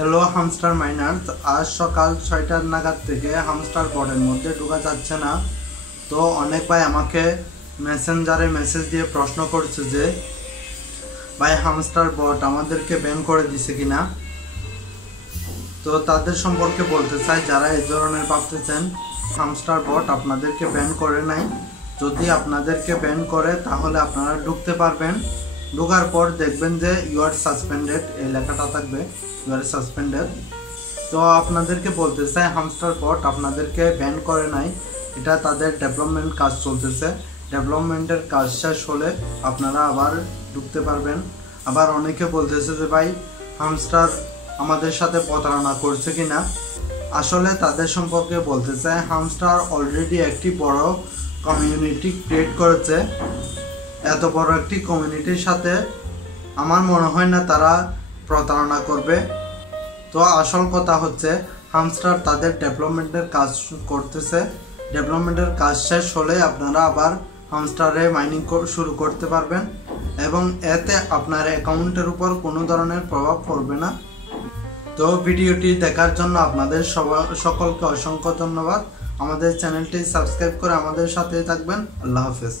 Hello hamster minors, আজ সকাল 6টার নাগাদ থেকে হামস্টার বটের মধ্যে ঢোকা যাচ্ছে না। তো অনেক ভাই আমাকে মেসেঞ্জারে মেসেজ দিয়ে প্রশ্ন করছে যে ভাই হামস্টার বট আমাদেরকে ব্যান করে দিছে কিনা। তো তাদের সম্পর্কে বলতে চাই যারা এই ধরনের ভাবতেছেন, হামস্টার বট আপনাদেরকে ব্যান করে নাই। যদি আপনাদেরকে ব্যান করে তাহলে আপনারা ঢুকতে পারবেন। ঢোকার পর দেখবেন যে ইউ আর সাসপেন্ডেড, এই লেখাটা থাকবে ইউ আর সাসপেন্ডেড। তো আপনাদেরকে বলতে চাই হামস্টার বট আপনাদেরকে ব্যান করে নাই, এটা তাদের ডেভেলপমেন্ট কাজ চলতেছে। ডেভেলপমেন্টের কাজ শেষ হলে আপনারা আবার ঢুকতে পারবেন। আবার অনেকে বলতেছে যে ভাই হামস্টার আমাদের সাথে প্রতারণা করছে কিনা। আসলে তাদের সম্পর্কে বলতে চাই হামস্টার অলরেডি একটি বড় কমিউনিটি ক্রিয়েট করেছে। এত বড় একটি কমিউনিটির সাথে আমার মনে হয় না তারা প্রতারণা করবে। তো আসল কথা হচ্ছে হামস্টার তাদের ডেভেলপমেন্টের কাজ করতেছে। ডেভেলপমেন্টের কাজ শেষ হলে আপনারা আবার হামস্টারে মাইনিং শুরু করতে পারবেন এবং এতে আপনার অ্যাকাউন্টের উপর কোনো ধরনের প্রভাব পড়বে না। তো ভিডিওটি দেখার জন্য আপনাদের সকলকে অসংখ্য ধন্যবাদ। আমাদের চ্যানেলটি সাবস্ক্রাইব করে আমাদের সাথেই থাকবেন। আল্লাহ হাফেজ।